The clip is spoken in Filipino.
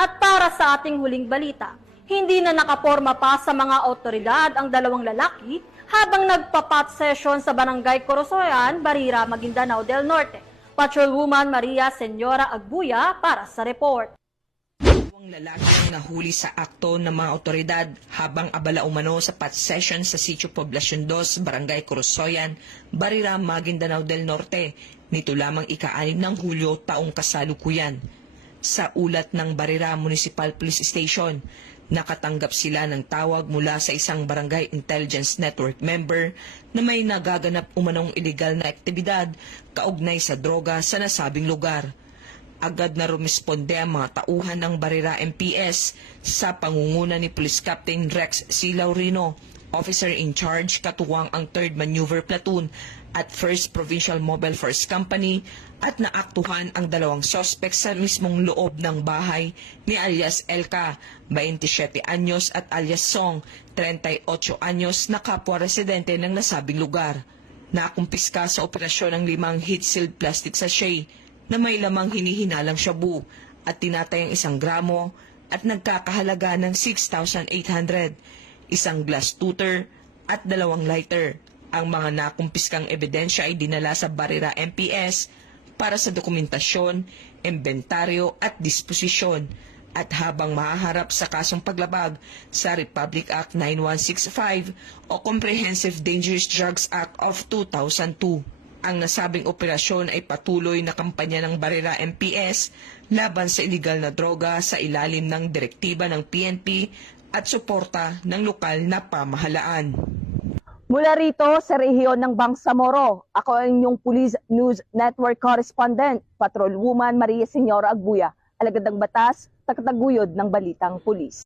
At para sa ating huling balita, hindi na nakaporma pa sa mga otoridad ang dalawang lalaki habang nagpa-pot session sa Barangay Corosoyan, Barira, Maguindanao del Norte. Patrolwoman Maria Senyora Agbuya para sa report. Dalawang lalaki ang nahuli sa akto ng mga otoridad habang abala umano sa pot session sa Sitio Poblacion 2, Barangay Corosoyan, Barira, Maguindanao del Norte, nito lamang ika-6 ng Hulyo taong kasalukuyan. Sa ulat ng Barira Municipal Police Station, nakatanggap sila ng tawag mula sa isang Barangay Intelligence Network member na may nagaganap umanong illegal na aktibidad kaugnay sa droga sa nasabing lugar. Agad na rumisponde ang mga tauhan ng Barira MPS sa pangunguna ni Police Captain Rex C. Laurino, Officer in Charge katuwang ang 3rd Maneuver Platoon at 1st Provincial Mobile Force Company at naaktuhan ang dalawang suspect sa mismong loob ng bahay ni alias Elka, 27 anyos at alias Song, 38 anyos na kapwa residente ng nasabing lugar. Nakumpiska sa operasyon ang 5 heat-sealed plastic sachet na may lamang hinihinalang shabu at tinatayang 1 gramo at nagkakahalaga ng 6,800, isang glass tutor at 2 lighter. Ang mga nakumpiskang ebidensya ay dinala sa Barira MPS para sa dokumentasyon, inventaryo at disposisyon at habang mahaharap sa kasong paglabag sa Republic Act 9165 o Comprehensive Dangerous Drugs Act of 2002. Ang nasabing operasyon ay patuloy na kampanya ng Barira MPS laban sa iligal na droga sa ilalim ng direktiba ng PNP at suporta ng lokal na pamahalaan. Mula rito sa rehiyon ng Bangsamoro, ako ang inyong Police News Network Correspondent, Patrolwoman Maria Senyora Agbuya, alagad ng batas, tagataguyod ng balitang pulis.